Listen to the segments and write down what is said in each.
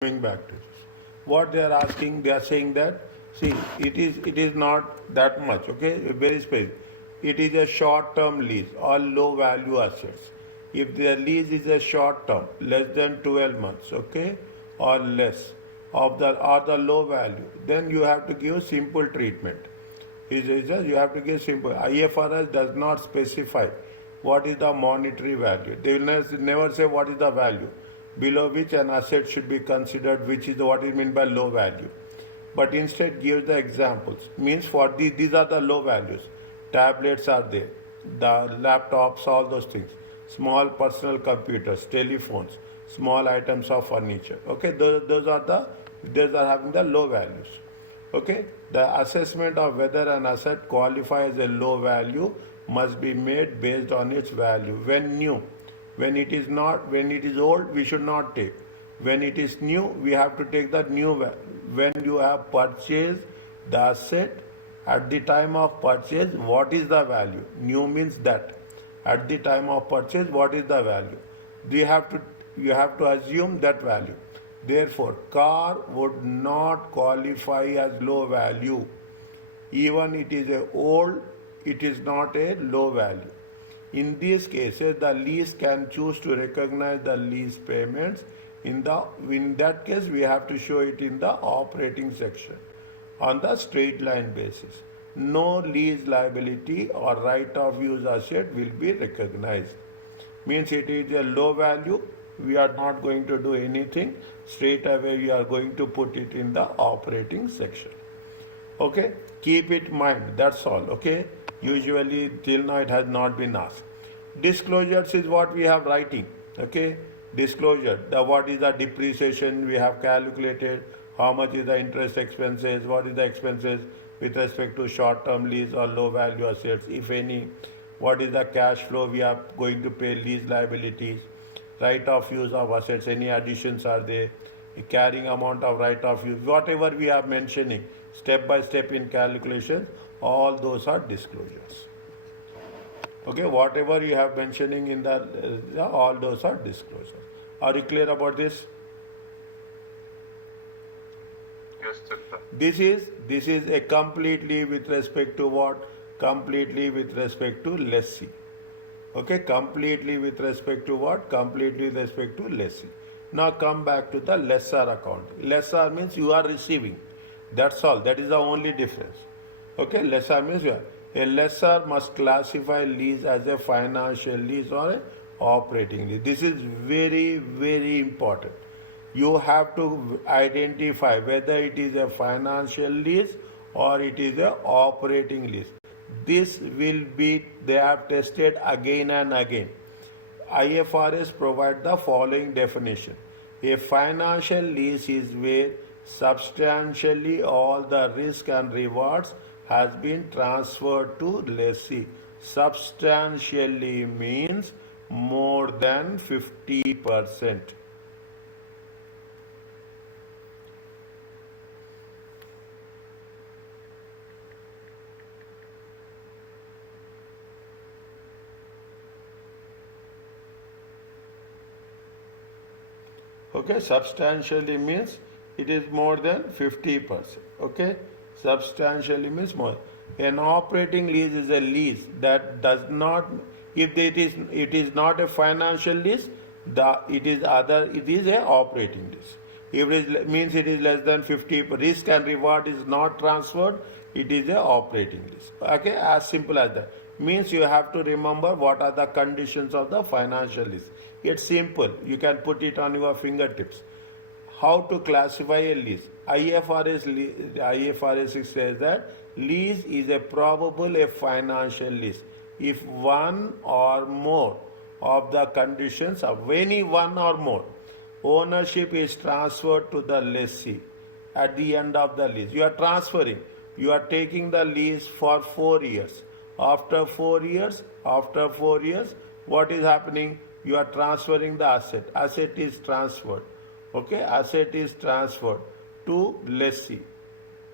Coming back to this, what they are asking, they are saying that, see, it is not that much, okay, very specific. It is a short-term lease or low-value assets. If the lease is a short-term, less than 12 months, okay, or less of the low value, then you have to give simple treatment. You have to give simple. IFRS does not specify what is the monetary value. They will never say what is the value below which an asset should be considered, which is what is meant by low value. But instead gives the examples. Means for these are the low values. Tablets are there, the laptops, all those things. Small personal computers, telephones, small items of furniture. Okay, those are having the low values. Okay, the assessment of whether an asset qualifies as a low value must be made based on its value when new. When it is old, we should not take. When it is new, we have to take the new value. When you have purchased the asset, at the time of purchase, what is the value? New means that. At the time of purchase, what is the value? You have to assume that value. Therefore, car would not qualify as low value. Even it is old, it is not a low value. In these cases, the lease can choose to recognize the lease payments. In that case, we have to show it in the operating section on the straight line basis. No lease liability or right of use asset will be recognized. Means it is a low value. We are not going to do anything. Straight away, we are going to put it in the operating section. Okay, keep it in mind. That's all. Okay. Usually till now it has not been asked. Disclosures is what we have writing. Okay, disclosure. What is the depreciation we have calculated? How much is the interest expenses? What is the expenses with respect to short-term lease or low-value assets, if any? What is the cash flow we are going to pay lease liabilities? Right of use of assets. Any additions are there? Carrying amount of right of use. Whatever we are mentioning, step by step in calculation. All those are disclosures. Okay, whatever you have mentioning in all those are disclosures. Are you clear about this? Yes, sir. This is a completely with respect to what? Completely with respect to lessee. Okay, completely with respect to what? Completely with respect to lessee. Now come back to the lessor account. Lessor means you are receiving. That's all. That is the only difference. Okay, lessor means a lessor must classify lease as a financial lease or an operating lease. This is very, very important. You have to identify whether it is a financial lease or it is an operating lease. This will be, they have tested again and again. IFRS provide the following definition. A financial lease is where substantially all the risk and rewards has been transferred to lessee. Substantially means more than 50%. Okay, substantially means it is more than 50%. Okay, substantially means more. An operating lease is a lease that does not, if it is not a financial lease, it is a operating lease. If means it is less than 50, risk and reward is not transferred, it is a operating lease. Okay, as simple as that. Means you have to remember what are the conditions of the financial lease. It's simple. You can put it on your fingertips. How to classify a lease? IFRS says that lease is a financial lease if one or more of the conditions of any one or more. Ownership is transferred to the lessee at the end of the lease. You are transferring. You are taking the lease for 4 years. After 4 years, what is happening? You are transferring the asset. Asset is transferred. Okay, asset is transferred to lessee.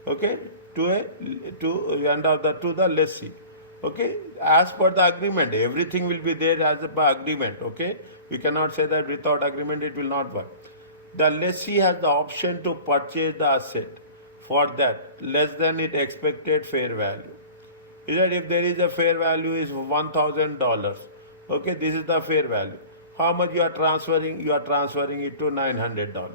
Okay, to the lessee. Okay, as per the agreement, everything will be there as per agreement. Okay, we cannot say that without agreement it will not work. the lessee has the option to purchase the asset for that less than its expected fair value. Is that if there is a fair value is $1,000, okay, this is the fair value. How much you are transferring? You are transferring it to $900.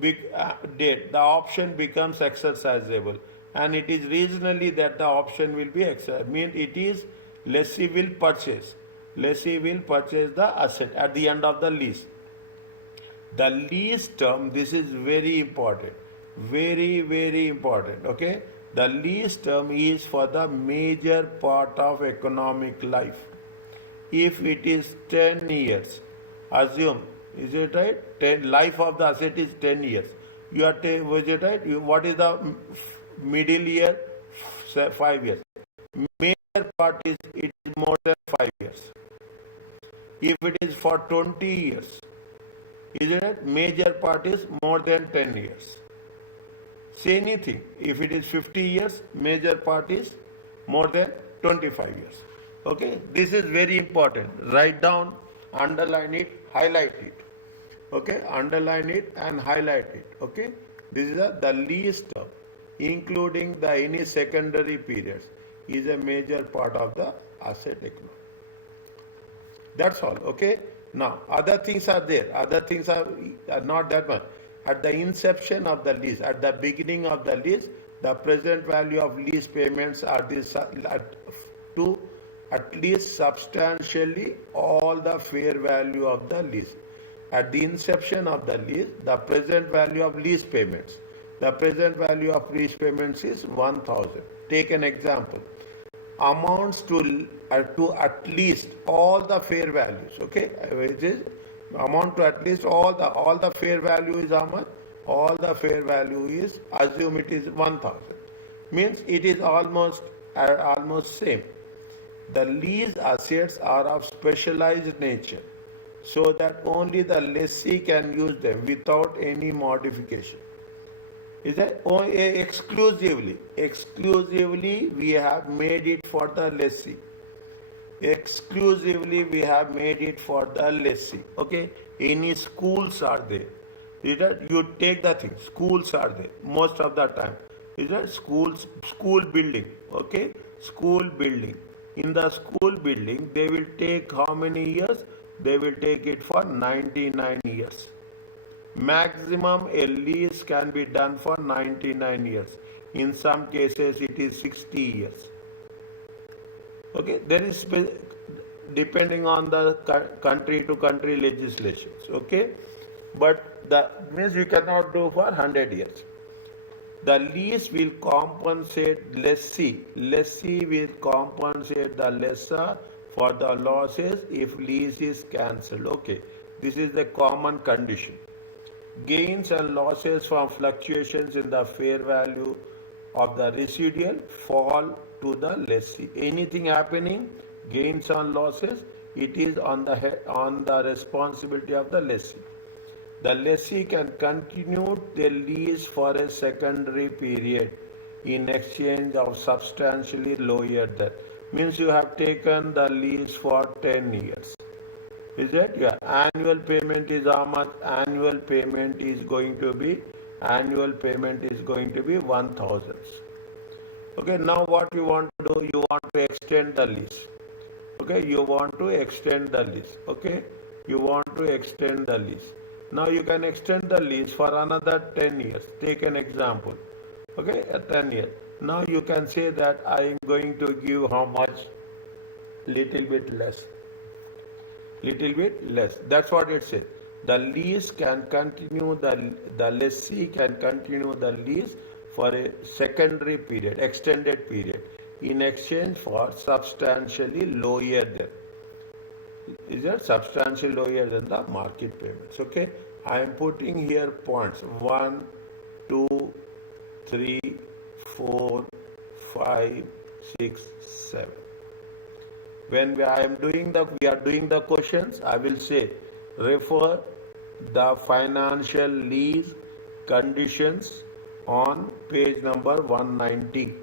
Date the option becomes exercisable, and it is reasonably that the option will be mean it is lessee will purchase. Lessee will purchase the asset at the end of the lease. The lease term, this is very important, very important, okay. The lease term is for the major part of economic life. If it is 10 years, assume, is it right? 10, life of the asset is 10 years. You are, is it right? What is the middle year? 5 years. Major part is, it is more than 5 years. If it is for 20 years, is it right? Major part is more than 10 years. Say anything. If it is 50 years, major part is more than 25 years. Okay, this is very important. Write down, underline it, highlight it. Okay, underline it and highlight it. Okay, this is the lease term, including the any secondary periods, is a major part of the asset economy. That's all. Okay. Now other things are there. Other things are not that much. At the inception of the lease, at the beginning of the lease, the present value of lease payments are to at least substantially all the fair value of the lease. At the inception of the lease, the present value of lease payments. The present value of lease payments is 1,000. Take an example. Amounts to at least all the fair values. Okay, which is amount to at least all the fair value is how much? All the fair value is, assume it is 1,000. Means it is almost same. The lease assets are of specialized nature, so that only the lessee can use them without any modification. Is that exclusively we have made it for the lessee. Exclusively we have made it for the lessee. Okay, any schools are there. Is that you take the thing, schools are there most of the time. Is that school building? Okay, school building. In the school building, they will take how many years? They will take it for 99 years. Maximum a lease can be done for 99 years. In some cases, it is 60 years. Okay, there is depending on the country to country legislations. Okay, but that means you cannot do for 100 years. The lease will compensate lessee. Lessee will compensate the lessor for the losses if lease is cancelled. Okay, this is the common condition. Gains and losses from fluctuations in the fair value of the residual fall to the lessee. Anything happening, gains and losses, it is on the responsibility of the lessee. The lessee can continue the lease for a secondary period in exchange of substantially lower debt. Means you have taken the lease for 10 years. Is it? Yeah. Annual payment is how much? Annual payment is going to be 1,000. Okay, now what you want to do? You want to extend the lease. Okay, you want to extend the lease. Okay, you want to extend the lease. Now you can extend the lease for another 10 years. Take an example. Okay, 10 years. Now you can say that I am going to give how much? Little bit less. Little bit less. That's what it says. The lease can continue, the lessee can continue the lease for a secondary period, extended period, in exchange for substantially lower debt. Is that substantially lower than the market payments? Okay, I am putting here points 1, 2, 3, 4, 5, 6, 7. When we are doing the questions, I will say refer the financial lease conditions on page number 190.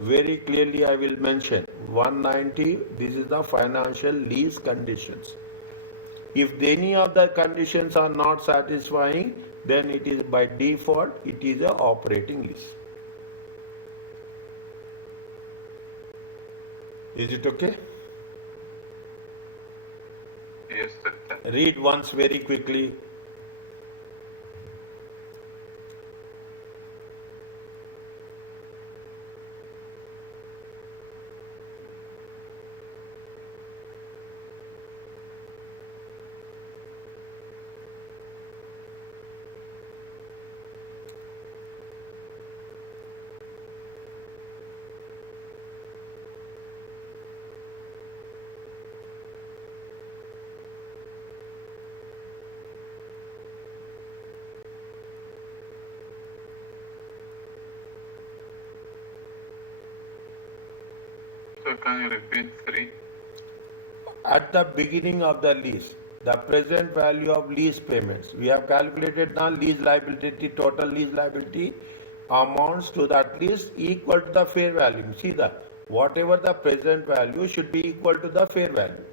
Very clearly I will mention 190, this is the financial lease conditions. If any of the conditions are not satisfying, then it is by default, it is a operating lease. Is it okay? Yes, sir. Read once very quickly. So can you repeat 3? At the beginning of the lease, the present value of lease payments. We have calculated now lease liability, total lease liability amounts to at least equal to the fair value. See that whatever the present value should be equal to the fair value.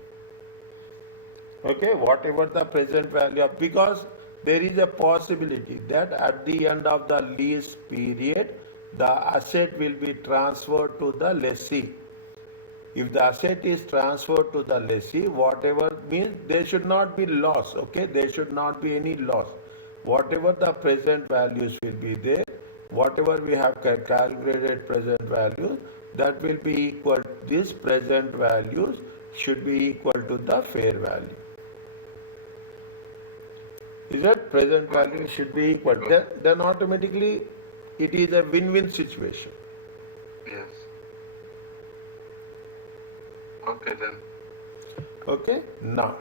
Okay, whatever the present value of, because there is a possibility that at the end of the lease period, the asset will be transferred to the lessee. If the asset is transferred to the lessee, whatever means there should not be loss, okay? There should not be any loss. Whatever the present values will be there, whatever we have calculated present value, that will be equal, this present values should be equal to the fair value. Is that present value should be equal? Then automatically it is a win-win situation. Yes. Okay then. Okay, now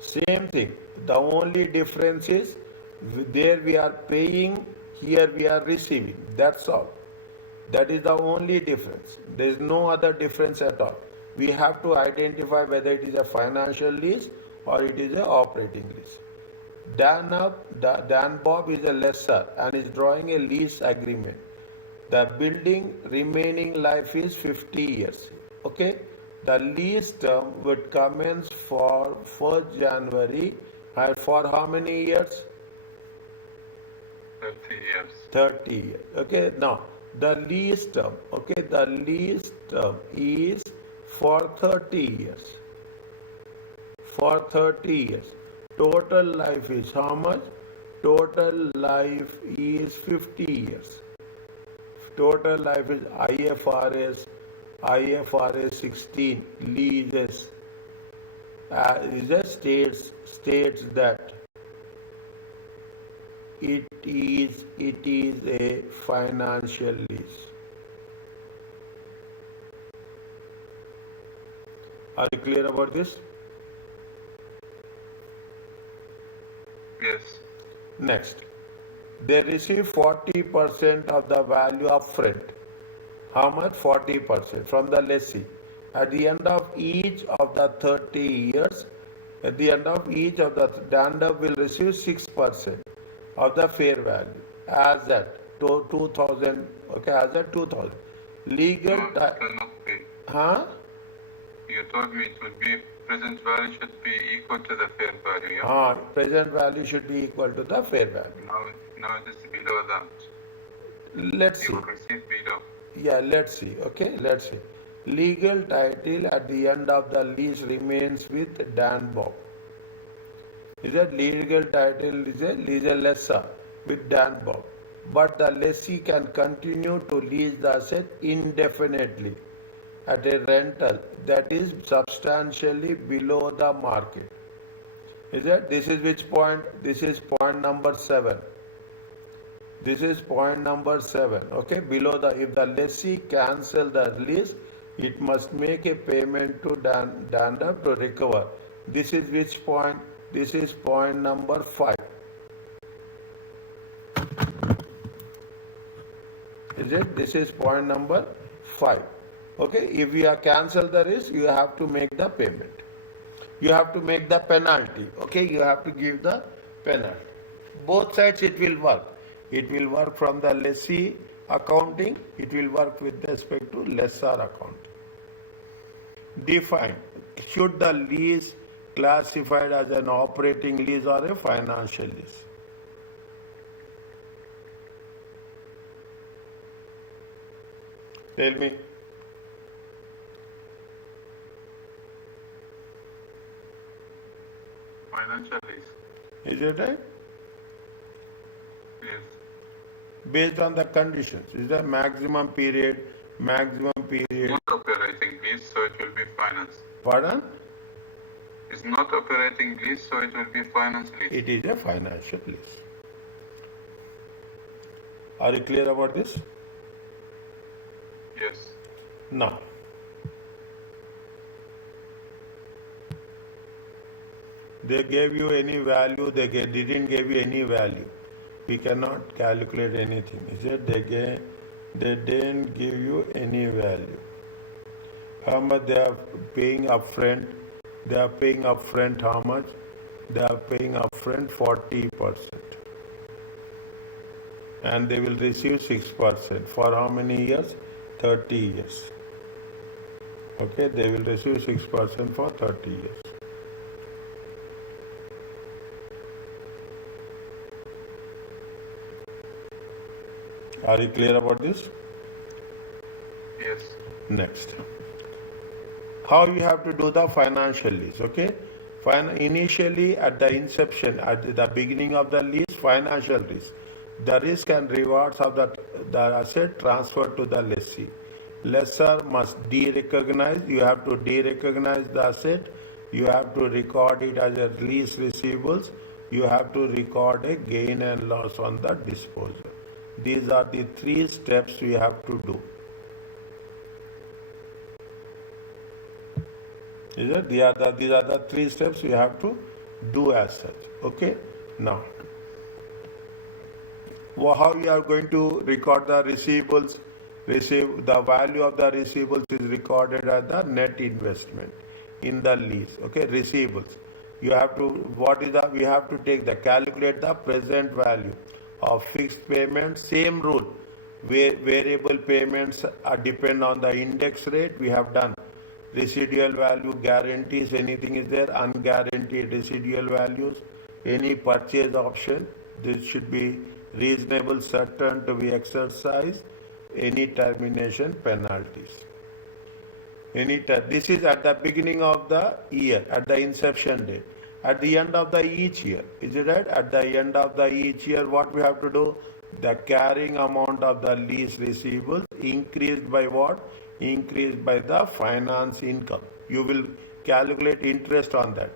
same thing, the only difference is there we are paying, here we are receiving, that's all. That is the only difference. There is no other difference at all. We have to identify whether it is a financial lease or it is a operating lease. Dan Bob is a lessor and is drawing a lease agreement. The building remaining life is 50 years. Okay? The lease term would commence for 1st January and for how many years? 30 years. 30 years. Okay? Now, the lease term, okay, the lease term is for 30 years. For 30 years. Total life is how much? Total life is 50 years. Total life is IFRS 16 leases states that it is a financial lease. Are you clear about this? Yes. Next, they receive 40% of the value upfront. How much? 40% from the lessee. At the end of each of the 30 years, at the end of each of the Dander will receive 6% of the fair value as at 2000. Okay, as at 2000. Legal. No, it cannot be. Huh? You told me it would be present value should be equal to the fair value. Yeah? Present value should be equal to the fair value. Now it is below that. Let's see. You will receive below. Yeah, let's see. Okay, let's see. Legal title at the end of the lease remains with Dan Bob. Is that legal title is a lessor with Dan Bob. But the lessee can continue to lease the asset indefinitely at a rental that is substantially below the market. Is that? This is which point? This is point number 7. This is point number 7. Okay, below the, if the lessee cancel the lease, it must make a payment to Dander to recover. This is which point? This is point number 5. Is it? This is point number 5. Okay, if you have cancelled the lease, you have to make the payment. You have to make the penalty. Okay, you have to give the penalty. Both sides it will work. It will work from the lessee accounting. It will work with respect to lessor accounting. Define. Should the lease classified as an operating lease or a financial lease? Tell me. Financial lease. Is it right? Yes. Based on the conditions. Is the maximum period, Not operating lease, so it will be finance. Pardon? It's not operating lease, so it will be finance lease. It is a financial lease. Are you clear about this? Yes. Now, they gave you any value, didn't give you any value. We cannot calculate anything. Is it? They didn't give you any value. How much they are paying upfront? They are paying upfront how much? They are paying upfront 40%. And they will receive 6%. For how many years? 30 years. Okay, they will receive 6% for 30 years. Are you clear about this? Yes. Next. How you have to do the financial lease, okay? Initially, at the inception, at the beginning of the lease, financial lease, the risk and rewards of the asset transferred to the lessee. Lessor must de-recognize, you have to de-recognize the asset, you have to record it as a lease receivables, you have to record a gain and loss on the disposal. These are the 3 steps we have to do. These are the 3 steps we have to do as such. Okay? Now, how you are going to record the receivables? The value of the receivables is recorded as the net investment in the lease. Okay, receivables. You have to we have to calculate the present value of fixed payments. Same rule. Variable payments depend on the index rate. We have done residual value guarantees. Anything is there? Unguaranteed residual values. Any purchase option. This should be reasonable, certain to be exercised. Any termination penalties. This is at the beginning of the year, at the inception date. At the end of the each year, is it right? At the end of the each year, what we have to do? The carrying amount of the lease receivables increased by what? Increased by the finance income. You will calculate interest on that.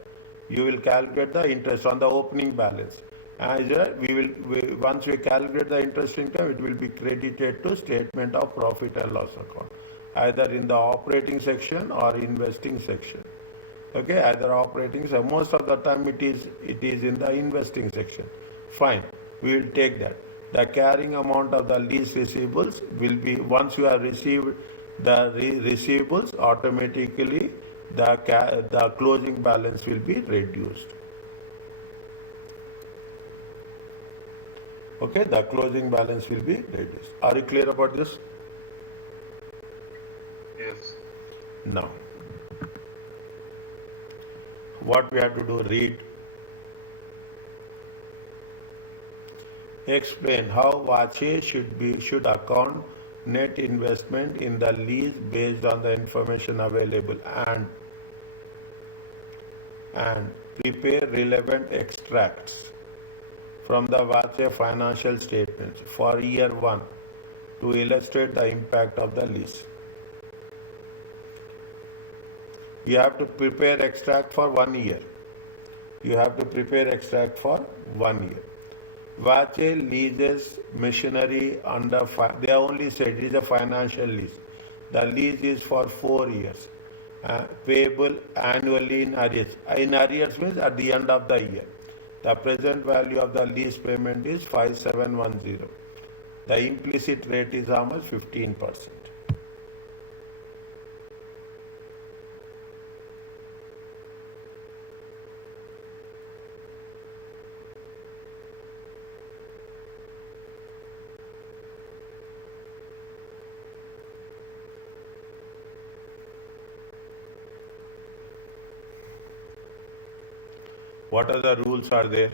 You will calculate the interest on the opening balance. Once we calculate the interest income, it will be credited to statement of profit and loss account, either in the operating section or investing section. Okay, either operating. So most of the time it is in the investing section. Fine, we will take that. The carrying amount of the lease receivables will be, once you have received the receivables, automatically the closing balance will be reduced. Okay, the closing balance will be reduced. Are you clear about this? Yes. Now, what we have to do? Read. Explain how Vache should account net investment in the lease based on the information available, and prepare relevant extracts from the Vache financial statements for year 1 to illustrate the impact of the lease. You have to prepare extract for 1 year. You have to prepare extract for 1 year. Vache leases machinery they only said it is a financial lease. The lease is for 4 years. Payable annually in arrears. In arrears means at the end of the year. The present value of the lease payment is 5710. The implicit rate is how much? 15%. What are the rules are there?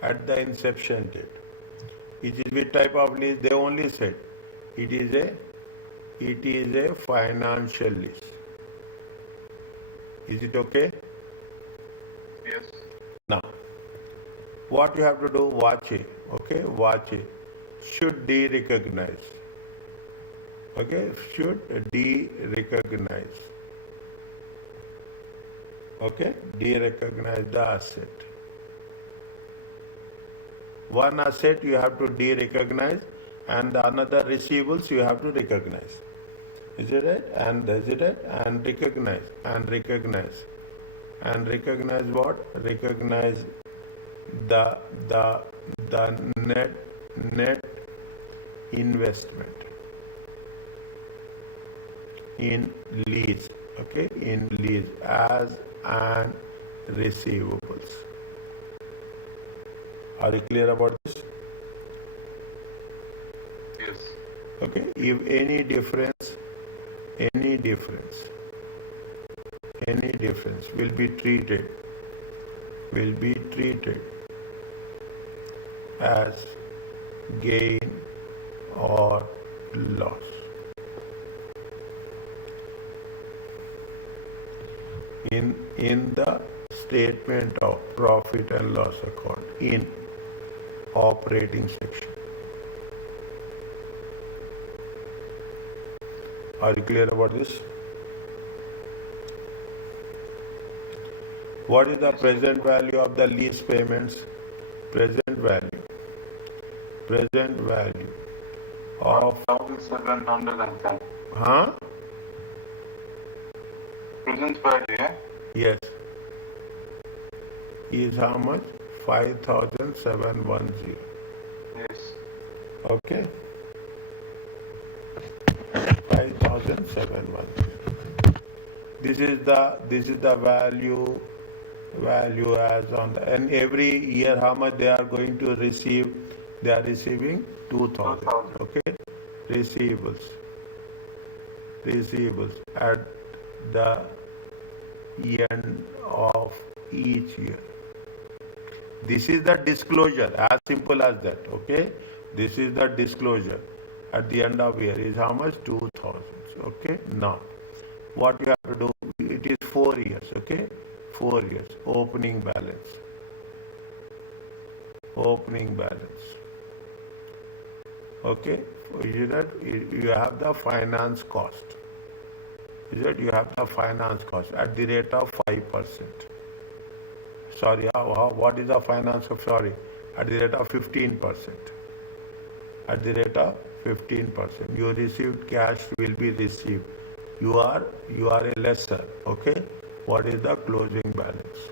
At the inception date. It is which type of lease? They only said it is a financial lease. Is it okay? Yes. Now, what you have to do, watch it. Okay, watch it. Should de-recognize. Okay, should de-recognize. Okay, de-recognize the asset. One asset you have to de-recognize and the another receivables you have to recognize. Is it right? And is it right? And recognize and recognize. And recognize what? Recognize the net investment in lease. Okay, in lease as an receivables. Are you clear about this? Yes. Okay, if any difference will be treated as gain or loss. In the statement of profit and loss account in operating section. Are you clear about this? What is the present value of the lease payments? Present value of 1,710. huh? Present value, yeah? Yes. Is how much? 5,710. Yes. Okay. 5,710. This is the value as on the, and every year how much they are going to receive? They are receiving 2,000. 2,000. Okay. Receivables at the end of each year. This is the disclosure, as simple as that. Okay, this is the disclosure at the end of year is how much? 2,000. Okay, now what you have to do? It is 4 years. Okay, 4 years. Opening balance. Okay, you have the finance cost. Is that you have the finance cost at the rate of 5%. Sorry, what is the finance of? Sorry, at the rate of 15%. At the rate of 15%. You received cash will be received. You are a lessor. Okay, what is the closing balance?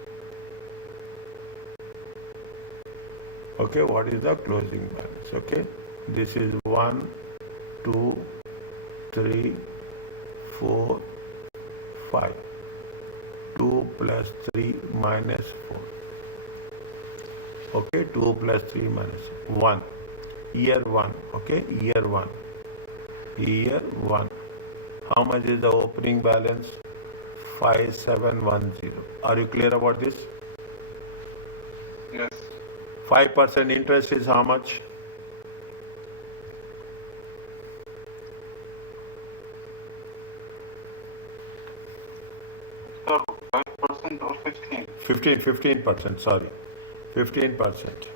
Okay, what is the closing balance? Okay, this is 1, 2, 3, 4, 5. 2 plus 3 minus 4. Okay, 2 plus 3 minus 1. Year 1. Okay, year 1. How much is the opening balance? 5,710. Are you clear about this? Yes. 5% interest is how much? So 5% or 15? 15%, sorry. 15%.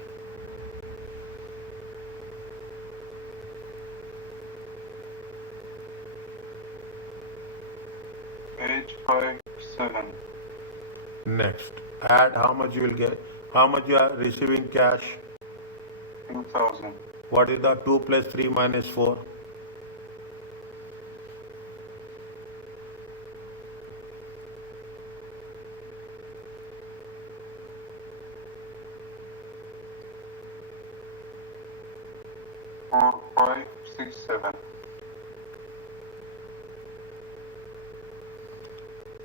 Page 5, 7. Next. Add how much you will get. How much you are receiving cash? 2,000. What is the 2 plus 3 minus 4? 4, 5, 6, 7.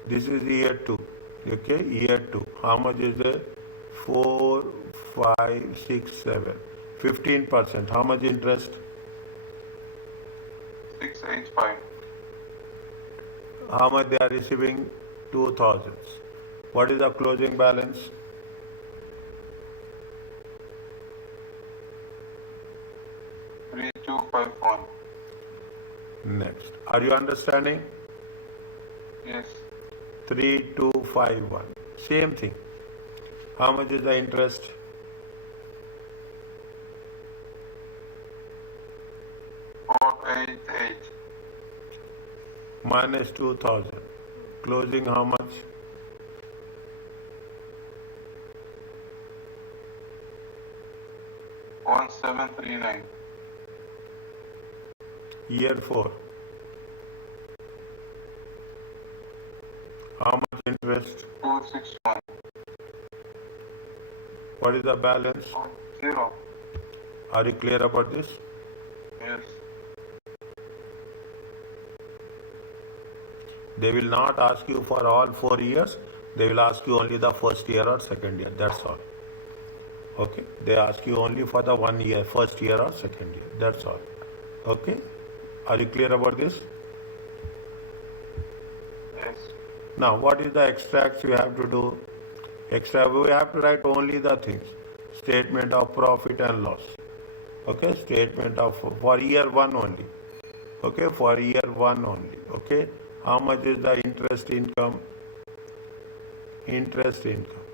This is year 2. Okay, year 2. How much is it? 4, 5, 6, 7. 15%. How much interest? 685. How much they are receiving? 2000. What is the closing balance? 3251. Next. Are you understanding? Yes. 3251. Same thing. How much is the interest? 488. Minus 2000. Closing how much? 1739. Year 4. How much interest? 261. What is the balance? 0. Are you clear about this? Yes. They will not ask you for all 4 years. They will ask you only the first year or second year. That's all. Okay. They ask you only for the 1 year, first year or second year. That's all. Okay. Are you clear about this? Yes. Now, what is the extracts we have to do? Extra, we have to write only the things. Statement of profit and loss. Okay. Statement of, for year 1 only. Okay. For year 1 only. Okay. How much is the interest income? Interest income.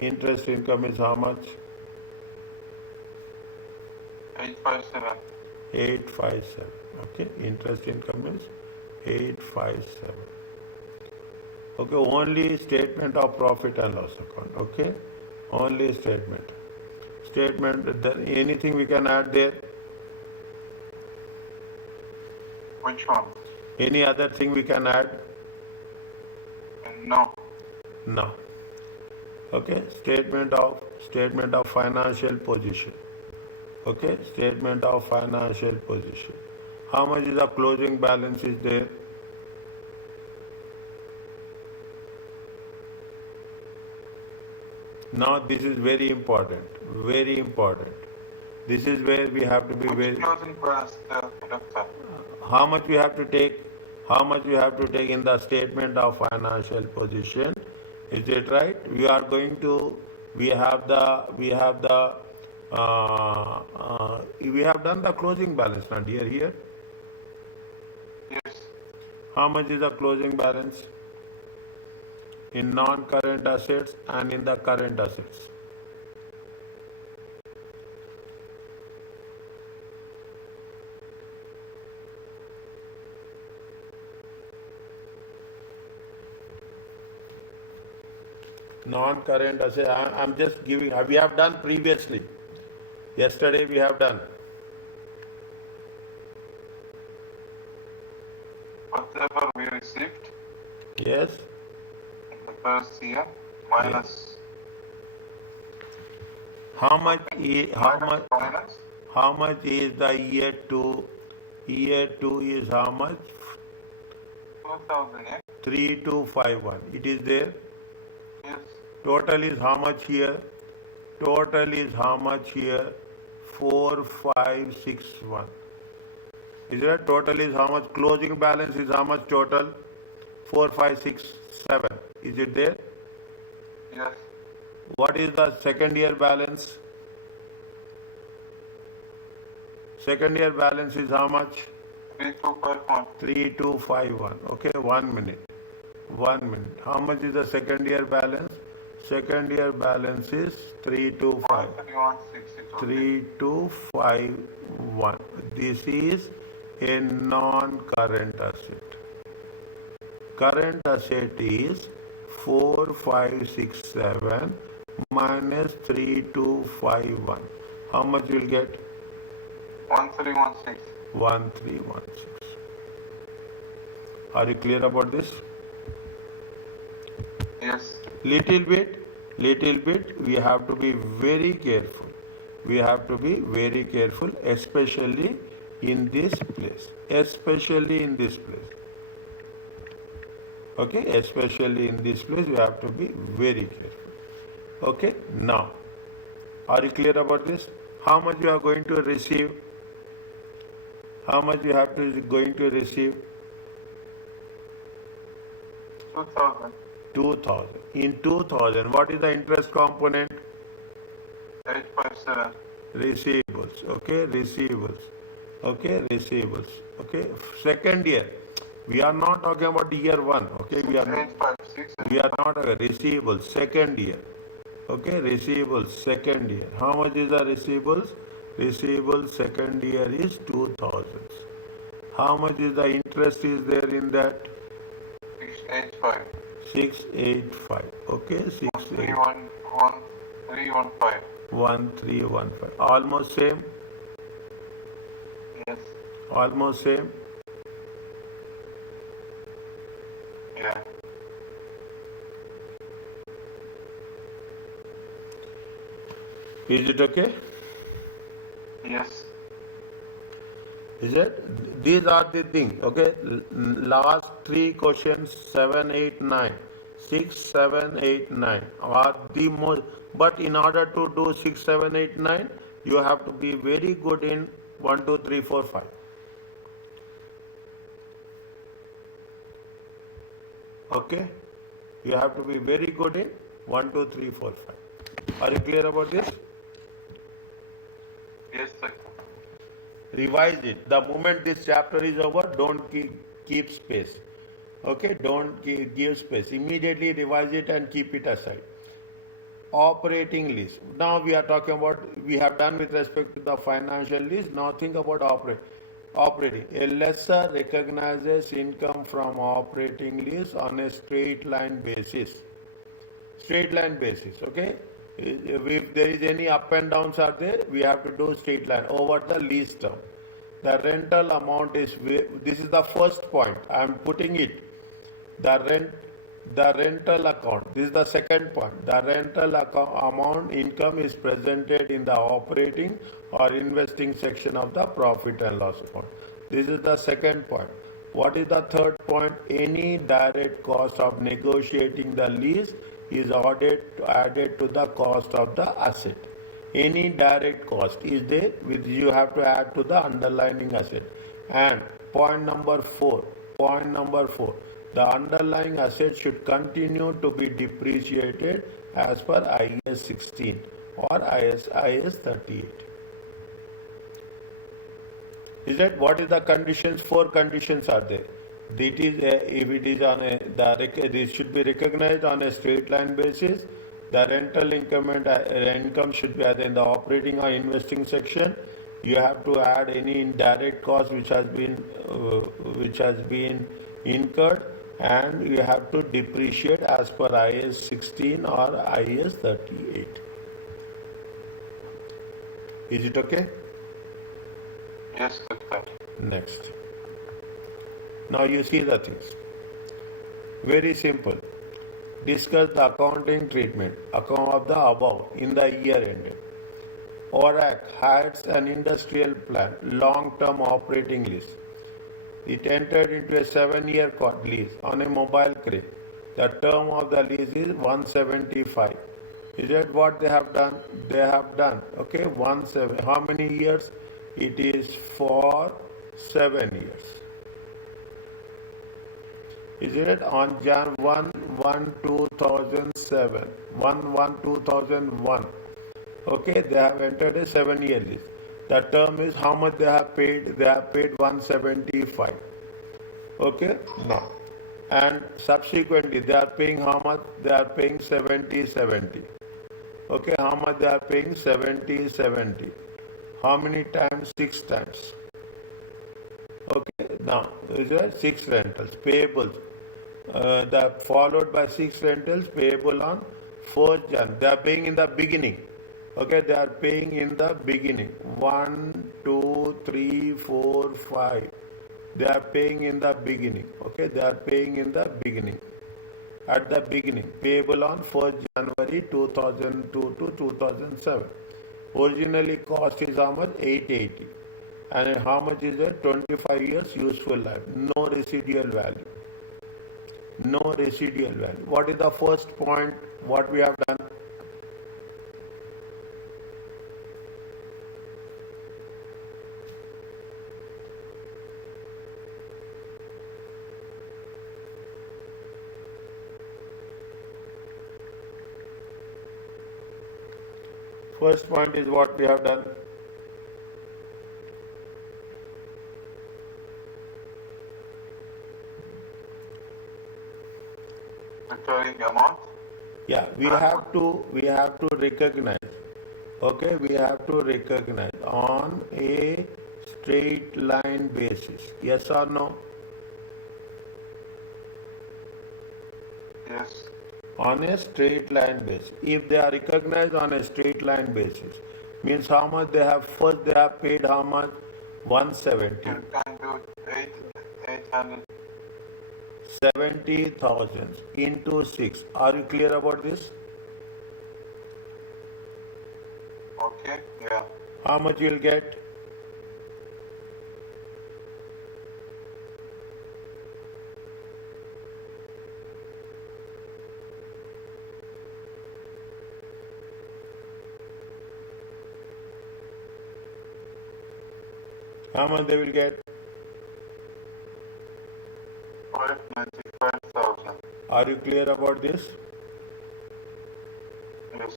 Interest income is how much? 857. 857. Okay. Interest income is 857. Okay. Only statement of profit and loss account. Okay. Only statement. Statement. Then anything we can add there? Which one? Any other thing we can add? No. No. Okay. Statement of financial position. Okay. Statement of financial position. How much is the closing balance is there? Now this is very important. Very important. This is where we have to be very. Closing balance, doctor. How much we have to take? How much we have to take in the statement of financial position? Is it right? We are going to. We have done the closing balance, not here. Yes. How much is the closing balance in non-current assets and in the current assets? Non-current assets, I'm just giving, we have done previously. Yesterday we have done. Whatever we received Yes. in the first year minus. How much is Minus how much is the year 2? Year 2 is how much? 2000. Yeah? 3251. It is there. Yes. Total is how much here? Total is how much here? 4561. Is it? Total is how much? Closing balance is how much total? 4567. Is it there? Yes. What is the second year balance? Second year balance is how much? 3251. 3251. Okay, 1 minute. 1 minute. How much is the second year balance? Second year balance is 325. 3251. This is a non-current asset. Current asset is 4567 minus 3251. How much will get? 1316. 1316. Are you clear about this? Yes. Little bit, we have to be very careful. We have to be very careful, especially in this place. Especially in this place. Okay, especially in this place, we have to be very careful. Okay, now, Are you clear about this? How much you are going to receive? How much you have to going to receive? 2,000. 2000. In 2000, what is the interest component? 857. Receivables. Okay, receivables. Okay, receivables. Okay, second year. We are not talking about year one. Okay, we are 856. not receivables. Second year. Okay, receivables second year. How much is the receivables? Receivables second year is 2000. How much is the interest is there in that? 685. 685. Okay, 685. 1315. 1315. Almost same. Yes. Almost same. Yeah. Is it okay? Yes. Is it? These are the things. Okay. Last three questions 7, 8, 9. 6, 7, 8, 9 are the most. But in order to do 6, 7, 8, 9, you have to be very good in 1, 2, 3, 4, 5. Okay. You have to be very good in 1, 2, 3, 4, 5. Are you clear about this? Yes, sir. Revise it. The moment this chapter is over, don't keep space. Okay, don't give space. Immediately revise it and keep it aside. Operating lease. Now we are talking about, we have done with respect to the financial lease. Now think about operating. A lessor recognizes income from operating lease on a straight line basis. Straight line basis, okay? If there is any up and downs are there, we have to do straight line over the lease term. The rental amount is, this is the first point, I am putting it. The rental account, this is the second point. The rental amount income is presented in the operating or investing section of the profit and loss account. This is the second point. What is the third point? Any direct cost of negotiating the lease is added to the cost of the asset. Any direct cost is there which you have to add to the underlying asset. And point number 4, the underlying asset should continue to be depreciated as per IAS 16 or IAS 38. Is that what is the conditions? 4 conditions are there. It is if it is on this should be recognized on a straight line basis. The rental income should be either in the operating or investing section. You have to add any indirect cost which has been incurred, and you have to depreciate as per IAS 16 or IAS 38. Is it okay? Yes, sir. Next. Now you see the things. Very simple. Discuss the accounting treatment of the above in the year ended. ORAC has an industrial plan, long-term operating lease. It entered into a 7-year lease on a mobile crane. The term of the lease is 175. Is that what they have done? They have done. Okay, 17. How many years? It is for 7 years. Is it on Jan 1/1/2007, 1/1/2001? Okay, they have entered a 7-year lease. The term is how much they have paid? They have paid 175. Okay, now, and subsequently they are paying how much? They are paying 70. Okay, how much they are paying? 70. How many times? 6 times. Okay, now is there 6 rentals payables. That followed by 6 rentals payable on 4th Jan. They are paying in the beginning. Okay, they are paying in the beginning. 1, 2, 3, 4, 5. They are paying in the beginning. Okay, they are paying in the beginning. At the beginning, payable on 1st January 2002 to 2007. Originally cost is how much? 880. And how much is it? 25 years useful life. No residual value. No residual value. What is the first point? What we have done? First point is what we have done. Recurring amount. Yeah, we have to recognize. Okay, we have to recognize on a straight line basis. Yes or no? Yes. On a straight line basis. If they are recognized on a straight line basis, means how much they have, first they have paid how much? 170. You can do 800. 70,000 into 6. Are you clear about this? Okay, yeah. How much you will get? How much they will get? 595,000. Are you clear about this? Yes.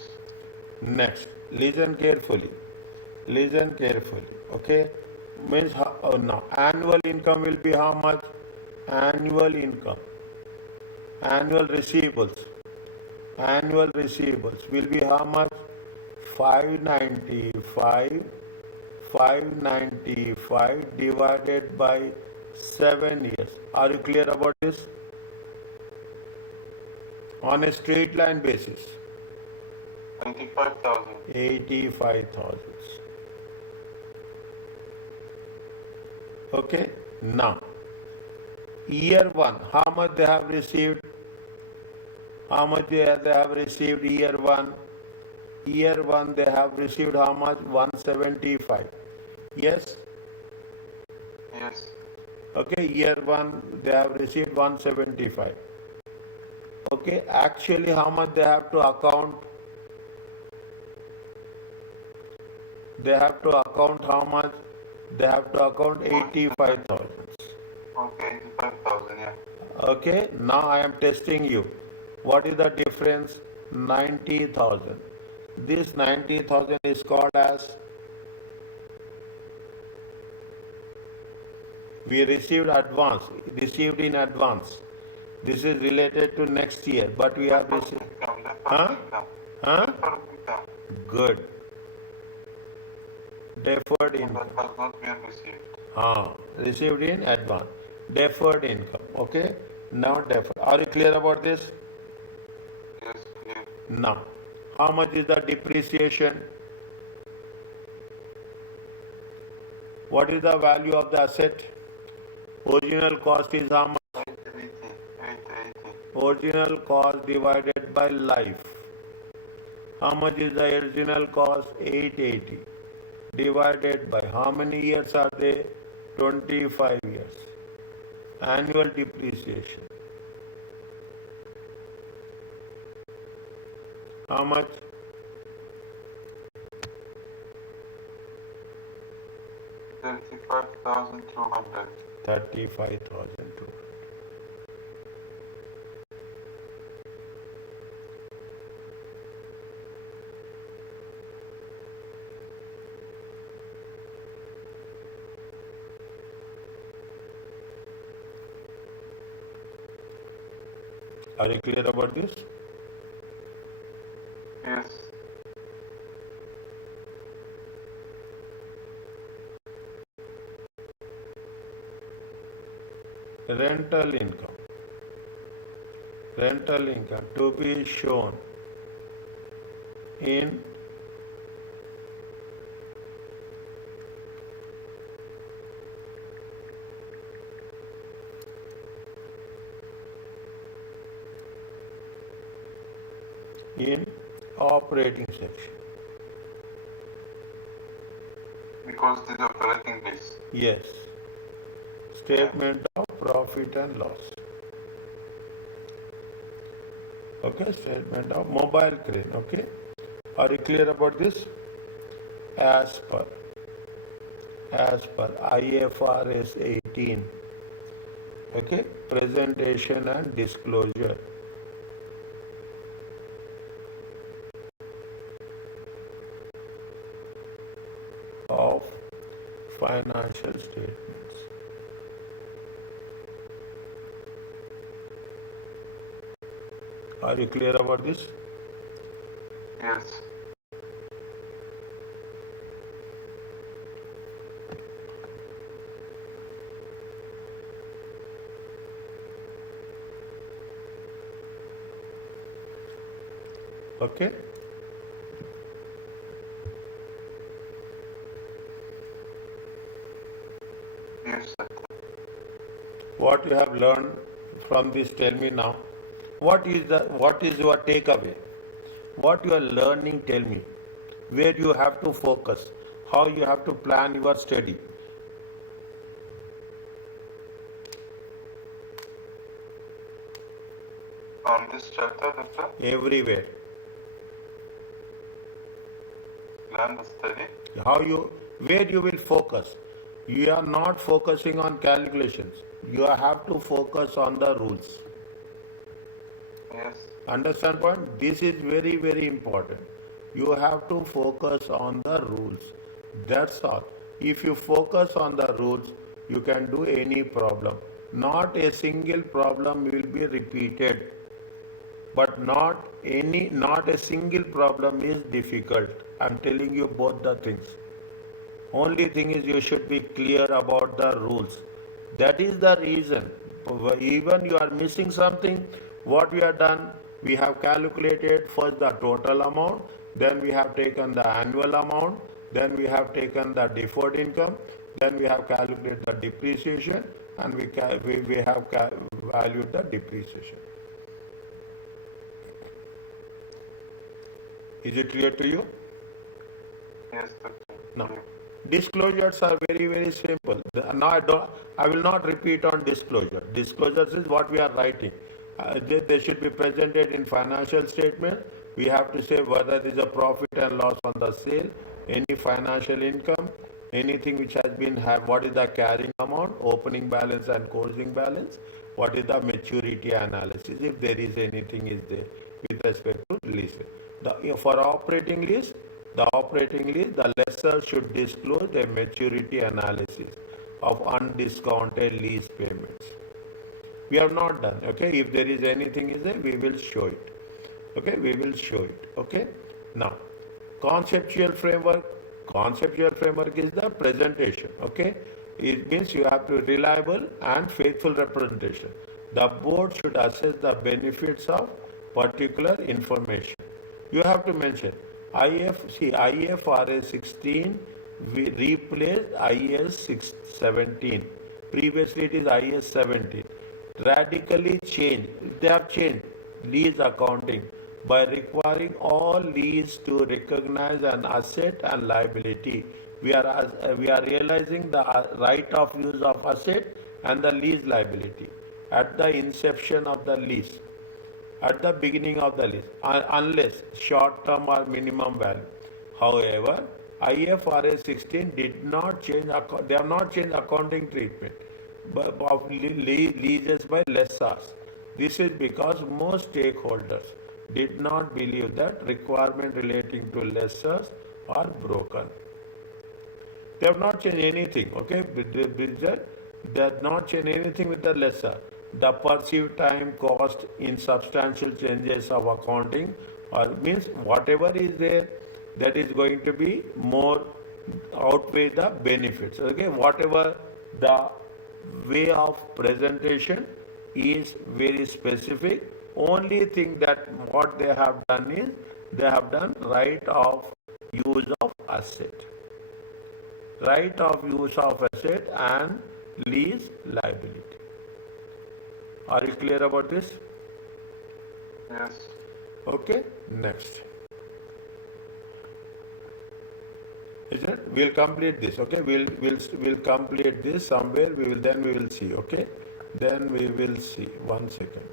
Next, listen carefully. Listen carefully. Okay? Means now annual income will be how much? Annual income. Annual receivables. Annual receivables will be how much? 595. 595 divided by 7 years. Are you clear about this? On a straight line basis. 85,000. 85,000. Okay. Now, year 1, how much they have received? How much they have received year 1? Year 1 they have received how much? 175. Yes? Yes. Okay, year 1 they have received 175. Okay, actually how much they have to account? They have to account how much? They have to account 85,000. Okay, 85,000, yeah. Okay, now I am testing you. What is the difference? 90,000. This 90,000 is called as, we received in advance. This is related to next year, but we have received. Huh? Huh? Good. Deferred income. That has not been received. Received in advance. Deferred income. Okay? Now deferred. Are you clear about this? Yes, clear. Now, how much is the depreciation? What is the value of the asset? Original cost is how much? 880. Original cost divided by life. How much is the original cost? 880. Divided by how many years are they? 25 years. Annual depreciation. How much? 35,200. 35,200. Are you clear about this? Yes. Rental income. Rental income to be shown in operating section. Because this is operating base. Yes. Statement of profit and loss. Okay, statement of mobile crane. Okay. Are you clear about this? As per IFRS 18. Okay, presentation and disclosure. of financial statements. Are you clear about this? Yes. Okay. Yes, sir. What you have learned from this, tell me now. What is your takeaway? What you are learning, tell me. Where you have to focus, how you have to plan your study. On this chapter, doctor, Everywhere. learn the study. Where you will focus. You are not focusing on calculations. You have to focus on the rules. Yes. Understand point? This is very, very important. You have to focus on the rules. That's all. If you focus on the rules, you can do any problem. Not a single problem will be repeated, but not a single problem is difficult. I'm telling you both the things. Only thing is you should be clear about the rules. That is the reason. Even you are missing something, what we have done, we have calculated first the total amount, then we have taken the annual amount, then we have taken the deferred income, then we have calculated the depreciation, and we have valued the depreciation. Is it clear to you? Yes, doctor. No. Disclosures are very, very simple. Now I will not repeat on disclosure. Disclosures is what we are writing. They should be presented in financial statement. We have to say whether there is a profit and loss on the sale, any financial income, anything which has been what is the carrying amount, opening balance and closing balance, what is the maturity analysis, if there is anything is there with respect to lease. For operating lease, the lessor should disclose a maturity analysis of undiscounted lease payments. We have not done. Okay, if there is anything is there, we will show it. Okay, we will show it. Okay, now conceptual framework. Conceptual framework is the presentation. Okay, it means you have to reliable and faithful representation. The board should assess the benefits of particular information. You have to mention IFRS 16 we replaced IS 17. Previously it is IS 17. Radically changed. They have changed lease accounting by requiring all lease to recognize an asset and liability. We are realizing the right of use of asset and the lease liability at the inception of the lease, at the beginning of the lease, unless short-term or minimum value. However, IFRS 16 did not change. They have not changed accounting treatment of leases by lessors. This is because most stakeholders did not believe that requirement relating to lessors are broken. They have not changed anything. Okay, they have not changed anything with the lessor. The perceived time cost in substantial changes of accounting, or means whatever is there, that is going to be more outweigh the benefits. Okay, whatever the way of presentation is very specific. Only thing that what they have done is they have done right of use of asset, right of use of asset and lease liability. Are you clear about this? Yes. Okay, next. Is it? We'll complete this. Okay, we'll complete this somewhere. We will see. Okay, then we will see. 1 second.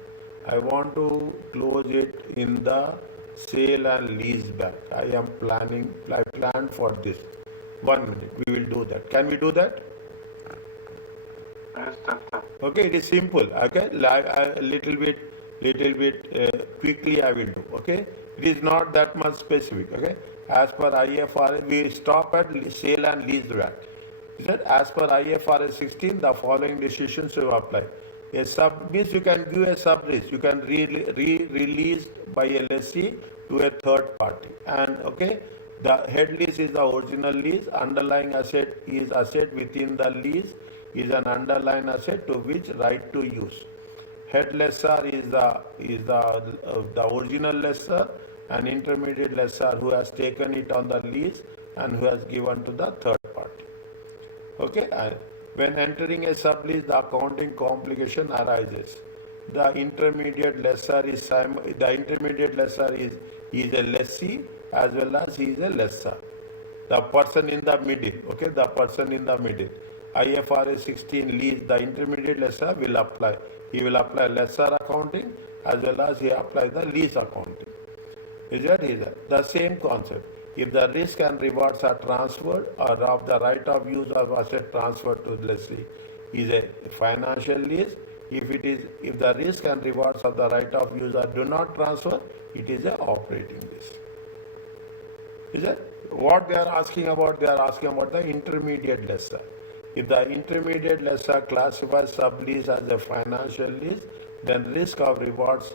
I want to close it in the sale and lease back. I planned for this. 1 minute. We will do that. Can we do that? Yes, doctor. Okay, it is simple. Okay, little bit quickly I will do. Okay, It is not that much specific, okay? As per IFRS, we stop at sale and lease back. Is that as per IFRS 16, the following decisions will apply. A sub means you can give a sub lease, you can release by a lessee to a third party. And okay, the head lease is the original lease, underlying asset is asset within the lease, is an underlying asset to which right to use. Head lessor is the original lessor, and intermediate lessor who has taken it on the lease and who has given to the third party. Okay, and when entering a sublease, the accounting complication arises. The intermediate lessor is a lessee as well as he is a lessor. The person in the middle, okay, the person in the middle. IFRS 16 lease, the intermediate lessor will apply. He will apply lessor accounting as well as he apply the lease accounting. Is that the same concept? If the risk and rewards are transferred or of the right of use of asset transferred to the lessee is a financial lease. If the risk and rewards of the right of use do not transfer, it is a operating lease. Is that what they are asking about? They are asking about the intermediate lessor. If the intermediate lessor classifies sublease as a financial lease, then risk of rewards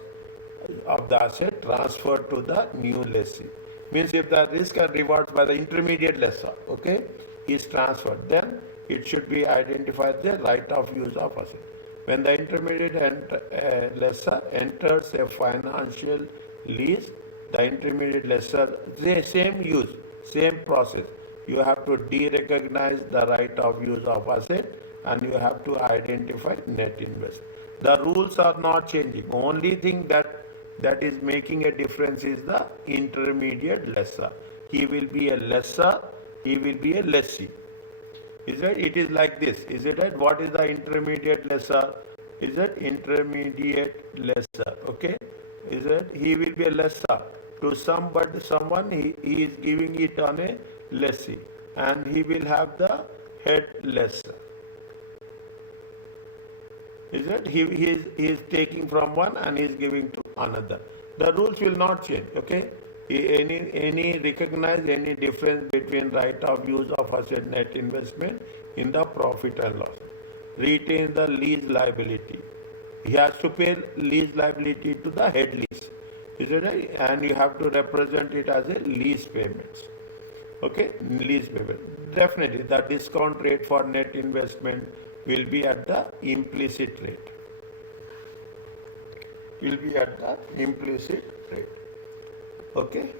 of the asset transferred to the new lessee. Means if the risk and rewards by the intermediate lessor, okay, is transferred, then it should be identified the right of use of asset. When the intermediate lessor enters a financial lease, the intermediate lessor, same use, same process. You have to de-recognize the right of use of asset and you have to identify net investment. The rules are not changing. Only thing that is making a difference is the intermediate lessor. He will be a lessor, he will be a lessee. Is it? It is like this. Is it right? What is the intermediate lessor? Is it intermediate lessor? Okay. Is it? He will be a lessor to someone. He is giving it on a lessee, and he will have the head lessor. Is it? He is taking from one and he is giving to another. The rules will not change. Okay. Any recognize any difference between right of use of asset net investment in the profit and loss. Retain the lease liability. He has to pay lease liability to the head lease. Is it right? And you have to represent it as a lease payments. Okay, lease payment. Definitely the discount rate for net investment will be at the implicit rate. Will be at the implicit rate. Okay.